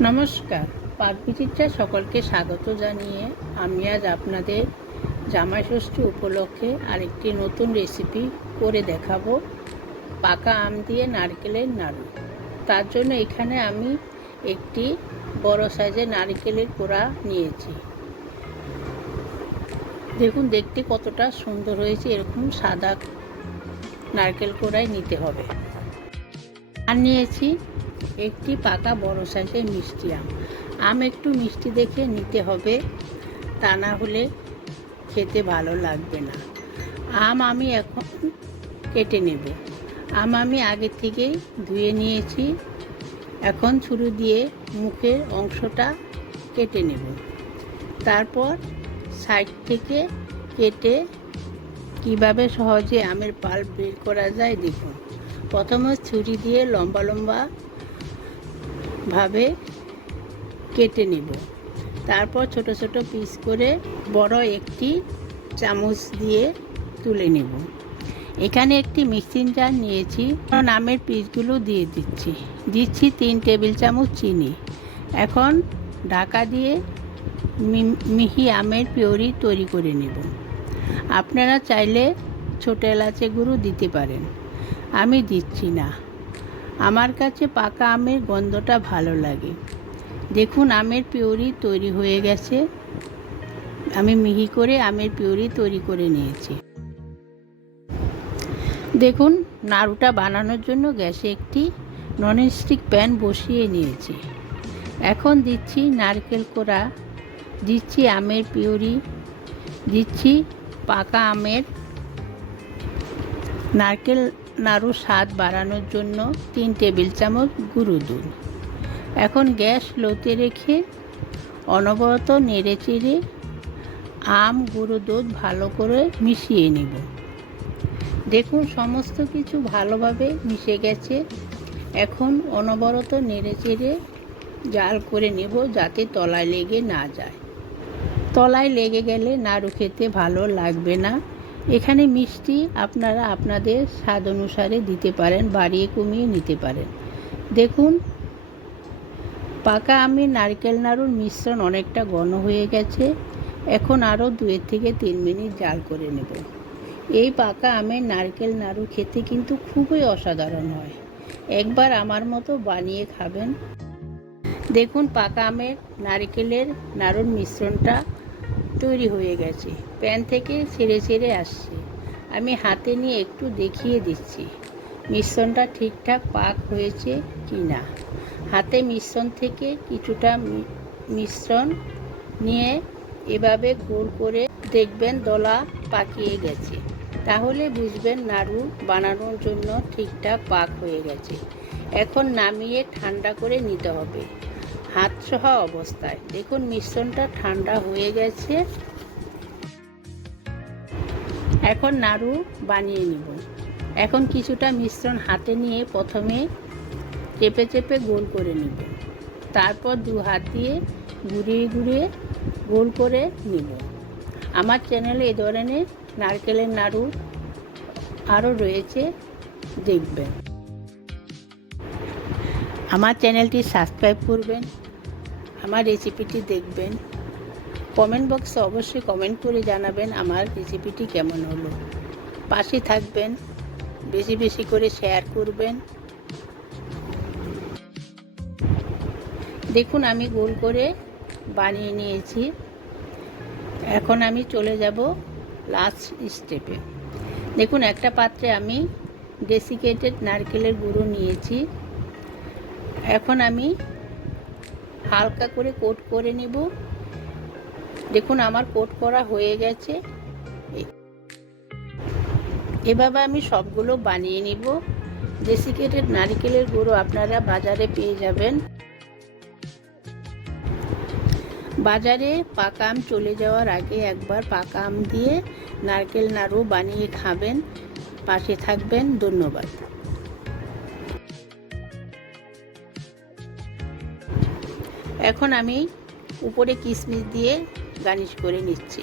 নমস্কার, পাকবিচিত্রা সকলকে স্বাগত জানিয়ে আমি আজ আপনাদের জামাই ষষ্ঠী উপলক্ষে আরেকটি নতুন রেসিপি করে দেখাবো। পাকা আম দিয়ে নারকেলের নাড়ু। তার জন্য এখানে আমি একটি বড় সাইজের নারকেলের কোড়া নিয়েছি। দেখুন দেখতে কতটা সুন্দর হয়েছে। এরকম সাদা নারকেল কোড়াই নিতে হবে। আর নিয়েছি একটি পাকা বড় সাইজের মিষ্টি আম একটু মিষ্টি দেখে নিতে হবে, তা না হলে খেতে ভালো লাগবে না। আম আমি এখন কেটে নেব। আম আমি আগে থেকেই ধুয়ে নিয়েছি। এখন ছুরি দিয়ে মুখের অংশটা কেটে নেব। তারপর সাইড থেকে কেটে কিভাবে সহজে আমের পাল্প বের করা যায় দেখুন। প্রথমে ছুরি দিয়ে লম্বা লম্বা ভাবে কেটে নেব। তারপর ছোট ছোট পিস করে বড় একটি চামচ দিয়ে তুলে নেব। এখানে একটি মিক্সিং জার নিয়েছি। আমের পিসগুলো দিয়ে দিচ্ছি 3 টেবিল চামচ চিনি। এখন ঢাকা দিয়ে মিহি আমের পিউরি তৈরি করে নেব। আপনারা চাইলে ছোট এলাচের গুঁড়ো দিতে পারেন, আমি দিচ্ছি না। আমার কাছে পাকা আমের গন্ধটা ভালো লাগে। দেখুন আমের পিউরি তৈরি হয়ে গেছে। আমি মিহি করে আমের পিউরি তৈরি করে নিয়েছি। দেখুন নাড়ুটা বানানোর জন্য গ্যাসে একটি ননস্টিক প্যান বসিয়ে নিয়েছি। এখন দিচ্ছি নারকেল কোড়া, দিচ্ছি আমের পিউরি, দিচ্ছি পাকা আমের নারকেল নাড়ুর স্বাদ বাড়ানোর জন্য 3 টেবিল চামচ গুঁড়ো দুধ। এখন গ্যাস লোতে রেখে অনবরত নেড়ে চেড়ে আম গুঁড়ো দুধ ভালো করে মিশিয়ে নেব। দেখুন সমস্ত কিছু ভালোভাবে মিশে গেছে। এখন অনবরত নেড়ে চেড়ে জাল করে নেব যাতে তলায় লেগে না যায়। তলায় লেগে গেলে নাড়ু খেতে ভালো লাগবে না। এখানে মিষ্টি আপনারা আপনাদের স্বাদ অনুসারে দিতে পারেন, বাড়িয়ে কমিয়ে নিতে পারেন। দেখুন পাকা আমের নারকেল নাড়ুর মিশ্রণ অনেকটা ঘন হয়ে গেছে। এখন আরও 2 থেকে 3 মিনিট জাল করে নেব। এই পাকা আমের নারকেল নাড়ু খেতে কিন্তু খুবই অসাধারণ হয়। একবার আমার মতো বানিয়ে খাবেন। দেখুন পাকা আমের নারকেলের নাড়ুর মিশ্রণটা তৈরি হয়ে গেছে। প্যান থেকে ছেড়ে ছেড়ে আসছে। আমি হাতে নিয়ে একটু দেখিয়ে দিচ্ছি মিশ্রণটা ঠিকঠাক পাক হয়েছে কি না। হাতে মিশ্রণ থেকে কিছুটা মিশ্রণ নিয়ে এভাবে গোল করে দেখবেন দলা পাকিয়ে গেছে। তাহলে বুঝবেন নাড়ু বানানোর জন্য ঠিকঠাক পাক হয়ে গেছে। এখন নামিয়ে ঠান্ডা করে নিতে হবে হাত সহ অবস্থায়। দেখুন মিশ্রণটা ঠান্ডা হয়ে গেছে। এখন নাড়ু বানিয়ে নিব। এখন কিছুটা মিশ্রণ হাতে নিয়ে প্রথমে চেপে চেপে গোল করে নিব। তারপর 2 হাত দিয়ে ঘুরিয়ে ঘুরিয়ে গোল করে নিব। আমার চ্যানেলে এ ধরনের নারকেলের নাড়ু আরও রয়েছে, দেখবেন। আমার চ্যানেলটি সাবস্ক্রাইব করবেন, আমার রেসিপিটি দেখবেন। কমেন্ট বক্সে অবশ্যই কমেন্ট করে জানাবেন আমার রেসিপিটি কেমন হলো। পাশে থাকবেন, বেশি বেশি করে শেয়ার করবেন। দেখুন আমি গোল করে বানিয়ে নিয়েছি। এখন আমি চলে যাব লাস্ট স্টেপে। দেখুন একটা পাত্রে আমি ডেসিকেটেড নারকেলের গুঁড়ো নিয়েছি। এখন আমি হালকা করে কোট করে নেব। দেখুন আমার কোট করা হয়ে গেছে। এভাবে আমি সবগুলো বানিয়ে নিব। ডেসিকেটেড নারকেলের গুঁড়ো আপনারা বাজারে পেয়ে যাবেন। বাজারে পাকা আম চলে যাওয়ার আগে একবার পাকা আম দিয়ে নারকেল নাড়ু বানিয়ে খাবেন। পাশে থাকবেন। ধন্যবাদ। এখন আমি উপরে কিশমিশ দিয়ে গার্নিশ করে নিচ্ছি।